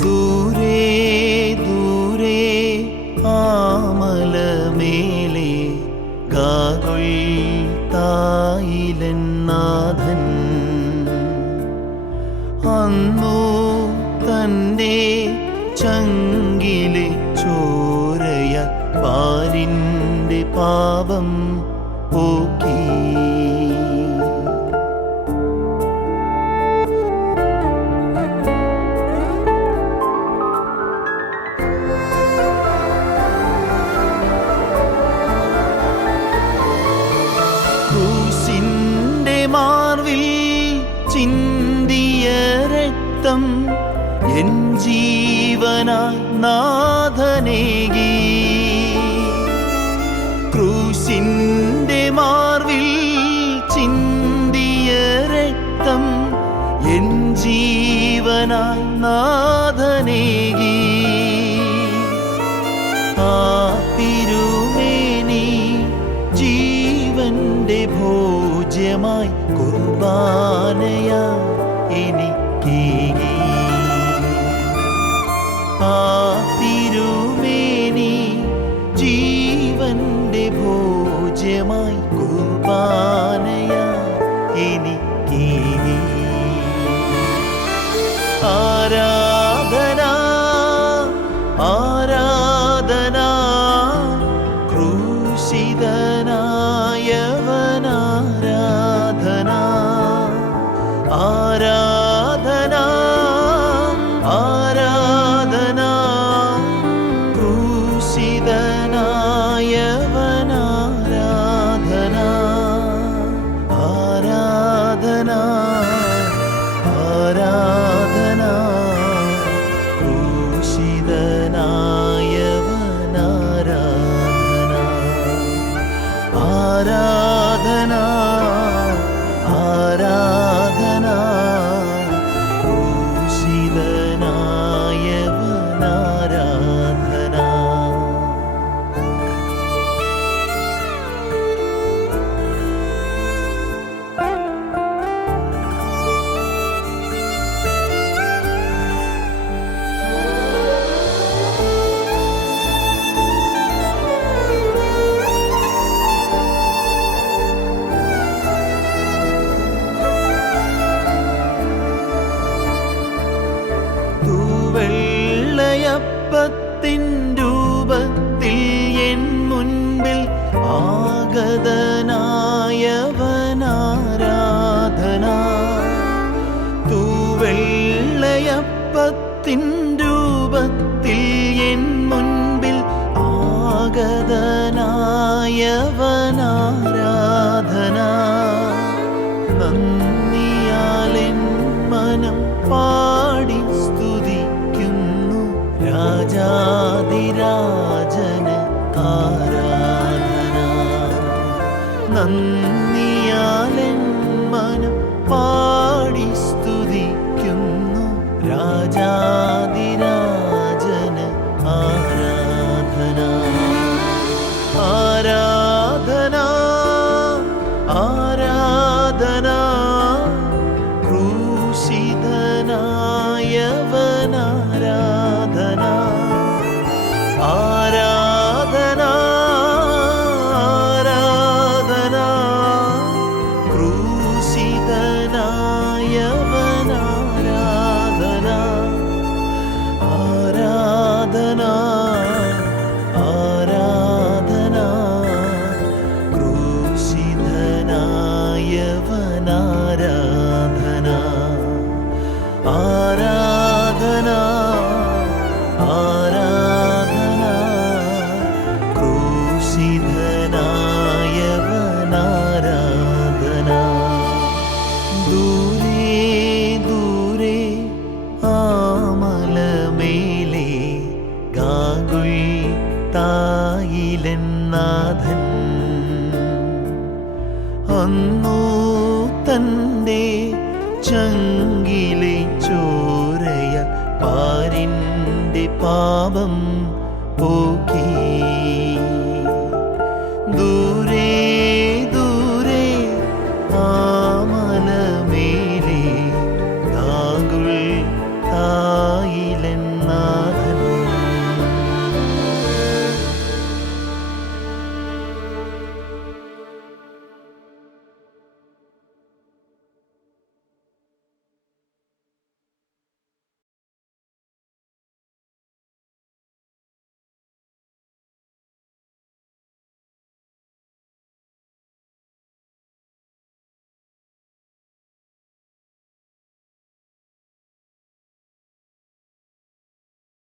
ദൂരെ ദൂരെ ആമലമേലെ ഗാഗുൾ തായിലൻ നാഥൻ. അന്നു തന്റെ ചങ്കിലെ ചോരയ പാരിന്റെ പാപം പോക്കി രക്തം എൻ ജീവനായി നാഥനേകി ക്രൂശിന്റെ മാർവിൽ ചിന്തിയ രക്തം എൻ ജീവനായി നാഥനേകി ആ ജീവന്റെ ഭോജ്യമായി കുർബാനയാ എനിക്കേകി ജീവന്റെ ഭോജ്യമായി ആരാധന ആരാധന ക്രൂശിതനായവനാരാധന തൂവെള്ളയപ്പത്തിൻ രൂപത്തിൽ എൻ മുൻപിൽ ആഗതനായവനാരാധന. തൂവെള്ളയപ്പത്തിൻ രൂപത്തിൽ എൻ മുൻപിൽ ആഗതനായവനാരാധന. നന്ദിയാലെൻ നന്ദിയാലെൻ മനം പാടി സ്തുതിക്കുന്നു. രാജാതിരാജന് തായിലൻ നാഥൻ അന്നു തന്റെ ചങ്കിലെ ചോരയ പാരിന്റെ പാപം പോകീ